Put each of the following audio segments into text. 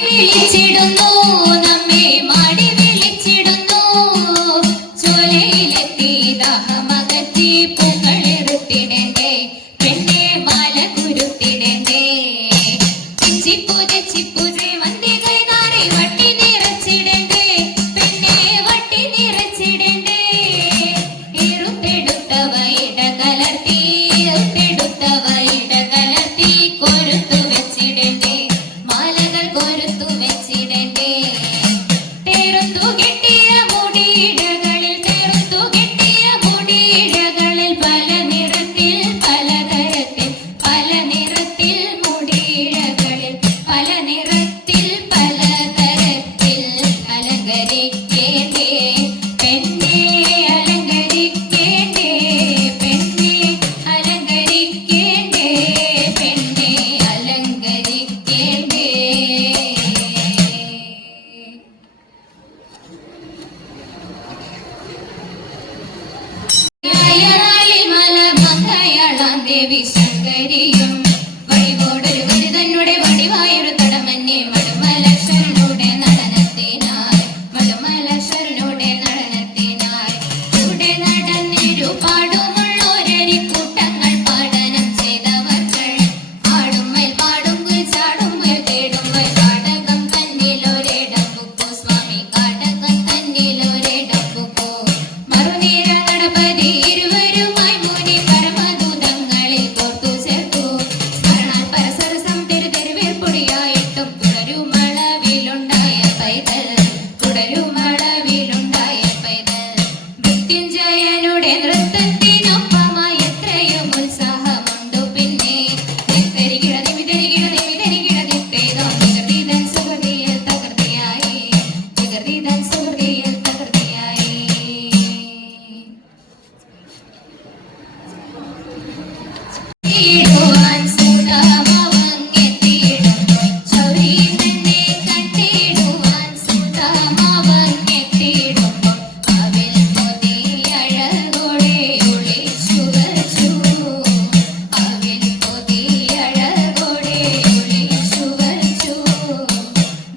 വിളിച്ചിടുന്നു നമ്മെ മാടി വിളിച്ചിടുന്നു ചോലയിലെത്തി ദാഹമകറ്റി പൂക്കളെറുത്തിടണ്ടേ പെണ്ണെ മാല കുരുത്തിടണ്ടേ ചിപ്പു ചിപ്പു സേവന്തി കൈനാറി വട്ടി നിറച്ചിടണ്ടേ പെണ്ണെ വട്ടി നിറച്ചിടണ്ടേ ഇരുത്തെടുത്തവ ഇടകലർത്തി ഇരുത്തെടുത്തവ ഇടകലർത്തി കൊരുത്തു വെച്ചിടണ്ടേ മാലകൾ കൊരുത്തു വെച്ചിടണ്ടേ തേറുത്തു കെട്ടിയ മുടിയിടകളിൽ തേറുത്തു കെട്ടിയ മുടിയിടകളിൽ പല നിറത്തിൽ പലതരത്തിൽ പല നിറത്തിൽ മുടിയിടകളിൽ പല നിറത്തിൽ പലതരത്തിൽ അലങ്കരിക്കേണ്ടേ പെണ്ണെ അലങ്കരിക്കേണ്ടേ പെണ്ണെ അലങ്കരിക്കേണ്ടേ പെണ്ണെ അലങ്കരിക്കേണ്ടേ ദേവി ശങ്കരിയും വഴിപോടൊരു വരി തന്നെ വടിവായൊരു തടമന്നെ മടുമലശ്വരനുടെ നടനത്തിനായി മടുമലശ്വരനുടെ നടനത്തിനായി ഇവിടെ നടന്നിരു പാടുമുള്ളോരരിക്കൂട്ടങ്ങൾ പഠനം ചെയ്തവர்கள் ആടുമ്മൽ പാടുമ്പോൾ ചാടുമ്പോൾ തേടുമ്പോൾ കാടകം തന്നിലൊരിടം പുക്കു സ്വാമി കാടകം തന്നിലൊരിടം പുക്കു മറുനീര നടപതി ഇരുവരുമായി മുനി പരമദൂതങ്ങളിൽ കോർത്തു ചേർത്തു സ്മരണാൽ പരസരസം തെരുതെരുവേർപ്പൊടിയായിട്ടും തുടരുമളവിലുണ്ടായ പൈതൽ തുടരുമളവിലുണ്ടായ പൈതൽ മൃത്യുഞ്ജയനുടെ നൃത്തത്തിനൊപ്പമായി എത്രയും ഉത്സാഹമുണ്ടു പിന്നെ നിത്തരികിട നിമിതരികിട നിമിതരികിട നിത്തേതോ നികൃതിതൻ സുഹൃതിയിൽ തകൃതിയായി നികൃതിതൻ സുഹൃതിയിൽ തകൃതിയായി ിടുവാൻ സുധാമാവങ്ങെത്തിയിടുന്നു ചൗരി തന്നെ കണ്ടിടുവാൻ സുധാമാവങ്ങെത്തിയിടുമ്പോൾ അവൽ പൊതിയഴകോടെ ഒളിച്ചു വച്ചു അവൽ പൊതിയഴകോടെ ഒളിച്ചു വച്ചു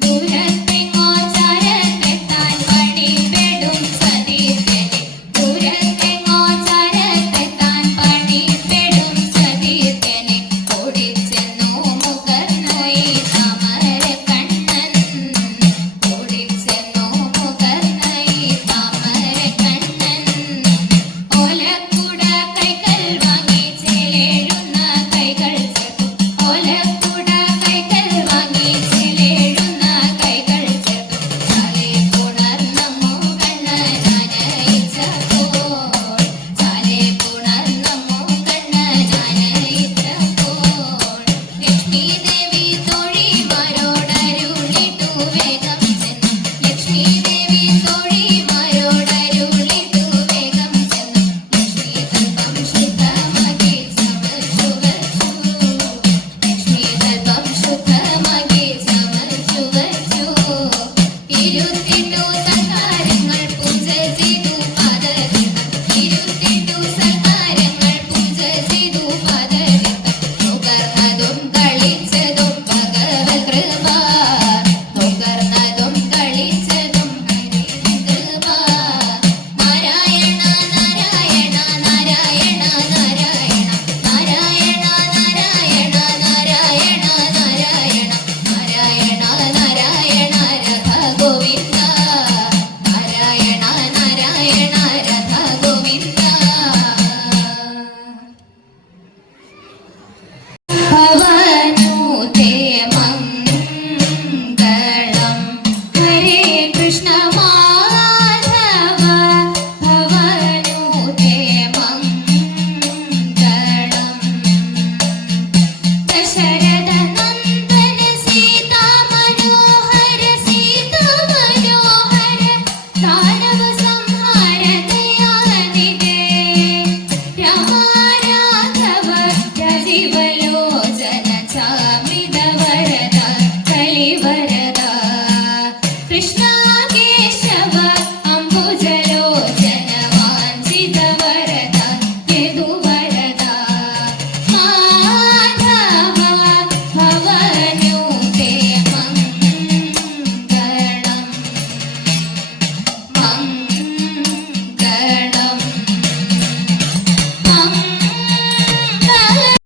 ദൂരത്തെങ്ങോ ചാരത്തെത്താൻ പണിപ്പെടും സതീർക്കനെ ദൂരത്തെങ്ങോ ചാരത്തെത്താൻ പണിപ്പെടും സതീർക്കനെ ഓടിച്ചെന്നു മുകർന്നോയി താമരക്കണ്ണൻ ഓടിച്ചെന്നു മുകർന്നോയി താമരക്കണ്ണൻ ഓലക്കുട കൈകൾ വാങ്ങി ചേലേഴുന്ന കൈകൾ ചേർത്തു ഓലക്കുട കൈകൾ വാങ്ങി ചേലേഴുന്ന കൈകൾ ചേർത്തു ചാലെ പുണർന്ന മൂകണ്ണനാനയിച്ചപ്പോൾ ചാലെ പുണർന്ന മൂകണ്ണനാനയിച്ചപ്പോൾ ലക്ഷ്മി ദേവി തോഴിമാരോടരുളിട്ടു വേഗം ചെന്നു ലക്ഷ്മി ദേവി തോഴിമാരോടരുളിട്ടു വേഗം ചെന്നു ലക്ഷ്മി തൽപം ശുദ്ധമാക്കി സമർച്ചു വച്ചു ലക്ഷ്മി തൽപം ശുദ്ധമാക്കി സമർച്ചു വച്ചു ഇരുത്തിട്ടു സൽക്കാരങ്ങൾ പൂജ ചെയ്തു പാദതീർത്ഥം ഇരുത്തിട്ടു സൽക്കാരങ്ങൾ പൂജ ചെയ്തു പാദതീർത്ഥം നുകർന്നതും കളിച്ചതും ഭഗവത് കൃപ നുകർന്നതും കളിച്ചതും ഹരികൃപ നാരായണ നാരായണ നാരായണ നാരായണ നാരായണ നാരായണ നാരായണ നാരായണ നാരായണ നാരായണ രഥ ഗോവിന്ദ നാരായണ നാരായണ രഥ ഗോവിന്ദ ഭവനുതേ മംഗളം ഹരേ കൃഷ്ണ മാധവ ഭവനുതേ മംഗളം ദശരഥ നന്ദന സീതാ മനോഹര ദാനവ സംഹാര ദയാനിധേ രാമ രാഘവ രാജീവലോചന ചാമിത വരദ കലിവരദ കൃഷ്ണ